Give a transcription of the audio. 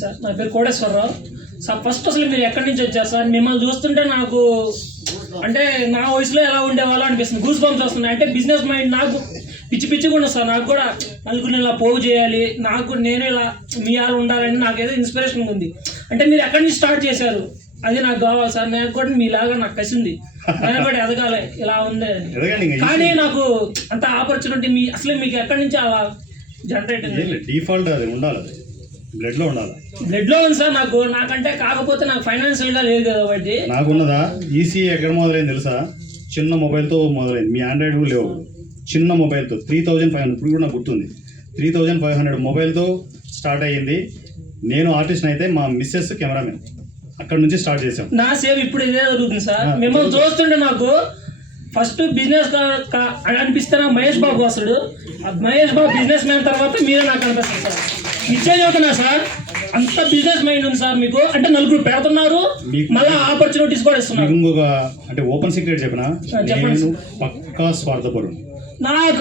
Sir నా పేరు Koteswararao sir. First అసలు మీరు ఎక్కడి నుంచి వచ్చారు సార్? మిమ్మల్ని చూస్తుంటే నాకు అంటే నా వయసులో ఎలా ఉండేవాళ్ళో అనిపిస్తుంది. గూస్ బంప్స్ వస్తున్నాయి. అంటే బిజినెస్ మైండ్ నాకు పిచ్చిగా ఉండదు సార్. నాకు కూడా నలుగురిని ఇలా పోగు చేయాలి, నేను ఇలా మీ ఆలు ఉండాలని నాకేదో ఇన్స్పిరేషన్ ఉంది. అంటే మీరు ఎక్కడి నుంచి స్టార్ట్ చేశారు అది నాకు కావాలి సార్. నేను కూడా మీలాగా నాకు కసింది, నేను కూడా ఎదగాలి ఇలా ఉంది అని. కానీ నాకు అంత ఆపర్చునిటీ అసలు మీకు ఎక్కడి నుంచి అలా జనరేట్ అయింది? డిఫాల్ట్ అది ఉండాలి, బ్లడ్ లో ఉండాలి. బ్లడ్ లో ఉంది సార్ నాకంటే. కాకపోతే నాకు ఫైనాన్షియల్ గా లేదు కదా కాబట్టి. నాకున్నదా ఈసీ ఎక్కడ మొదలైంది తెలుసా? చిన్న మొబైల్తో మొదలైంది. మీ ఆండ్రాయిడ్ కూడా లేవు. చిన్న మొబైల్తో 3500, ఇప్పుడు కూడా నాకు గుర్తుంది, 3500 మొబైల్తో స్టార్ట్ అయ్యింది. నేను ఆర్టిస్ట్ అయితే మా మిస్సెస్ కెమెరామెన్. అక్కడ నుంచి స్టార్ట్ చేసాం. నా సేవ్ ఇప్పుడు ఇదే జరుగుతుంది సార్. మిమ్మల్ని చూస్తుంటే నాకు ఫస్ట్ బిజినెస్ అనిపిస్తే నాకు మహేష్ బాబు వస్తాడు. మహేష్ బాబు బిజినెస్ మ్యాన్ తర్వాత మీరే నాకు అనిపిస్తుంది సార్. నిశ్చయం చెబుతున్నా సార్, అంత బిజినెస్ మైండ్ ఉంది సార్ మీకు. అంటే నలుగురు పెడుతున్నారు, మళ్ళీ ఆపర్చునిటీస్ కూడా ఇస్తున్నారు. ఇంకొక అంటే ఓపెన్ సీక్రెట్ చెప్పిన, నేను పక్కా స్వార్థపరుడు. నాకు